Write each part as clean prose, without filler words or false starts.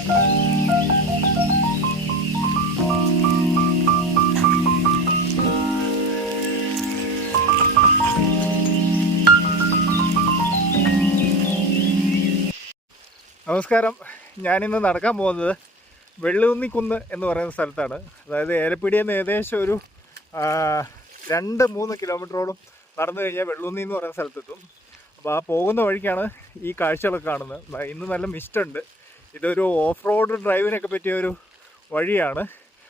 നമസ്കാരം. ഞാനിന്ന് നടക്കാൻ പോകുന്നത് വെള്ളുന്നിക്കുന്ന് എന്ന് പറയുന്ന സ്ഥലത്താണ്. അതായത് ഏലപ്പിടിയിൽ നിന്ന് ഏകദേശം ഒരു 2-3 കിലോമീറ്ററോളം നടന്നു കഴിഞ്ഞാൽ വെള്ളുന്നി എന്ന് പറയുന്ന സ്ഥലത്തെത്തും. അപ്പോൾ ആ പോകുന്ന വഴിക്കാണ് ഈ കാഴ്ചകളൊക്കെ കാണുന്നത്. ഇന്ന് നല്ല മിസ്റ്റുണ്ട്. ഇതൊരു ഓഫ് റോഡ് ഡ്രൈവിനൊക്കെ പറ്റിയ ഒരു വഴിയാണ്.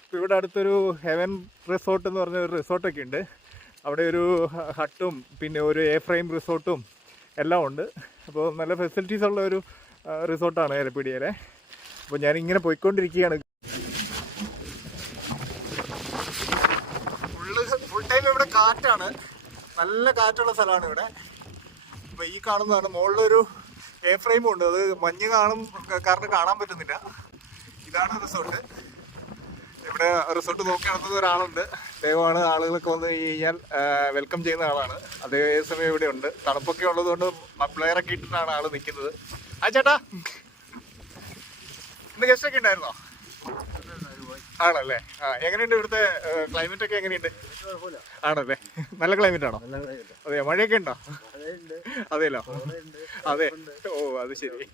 ഇപ്പോൾ ഇവിടെ അടുത്തൊരു ഹെവൻ റിസോർട്ട് എന്ന് പറഞ്ഞ ഒരു റിസോർട്ടൊക്കെ ഉണ്ട്. അവിടെ ഒരു ഹട്ടും പിന്നെ ഒരു എ ഫ്രെയിം റിസോർട്ടും എല്ലാം ഉണ്ട്. അപ്പോൾ നല്ല ഫെസിലിറ്റീസ് ഉള്ള ഒരു റിസോർട്ടാണ് ഏലപ്പിടിയിലെ. അപ്പോൾ ഞാനിങ്ങനെ പോയിക്കൊണ്ടിരിക്കുകയാണ്. ഫുൾ ടൈം ഇവിടെ കാറ്റാണ്, നല്ല കാറ്റുള്ള സ്ഥലമാണ് ഇവിടെ. അപ്പോൾ ഈ കാണുന്നതാണ്, മുകളിലൊരു എ ഫ്രെയിമും ഉണ്ട്. അത് മഞ്ഞ് കാരണം കാണാൻ പറ്റുന്നില്ല. ഇതാണ് റിസോർട്ട്. ഇവിടെ റിസോർട്ട് നോക്കി നടത്തുന്ന ഒരാളുണ്ട്. ദൈവമാണ്. ആളുകളൊക്കെ വന്ന് കഴിഞ്ഞാൽ വെൽക്കം ചെയ്യുന്ന ആളാണ്. അതേ സമയം ഇവിടെ ഉണ്ട്. തണുപ്പൊക്കെ ഉള്ളതുകൊണ്ട് മഫ്ലെയറൊക്കെ ഇട്ടിട്ടാണ് ആൾ നിൽക്കുന്നത്. ആ ചേട്ടാ, ഇന്ന് ഗസ്റ്റൊക്കെ ഉണ്ടായിരുന്നോ? ആണല്ലേ. എങ്ങനെയുണ്ട് ഇവിടുത്തെ ക്ലൈമറ്റ് ഒക്കെ? എങ്ങനെയുണ്ട്? ആണല്ലേ, നല്ല ക്ലൈമറ്റ് ആണോ? അതെയോ, മഴയൊക്കെ ഉണ്ടോ? അതെയല്ലോ, അതെ. ഓ, അത് ശരി.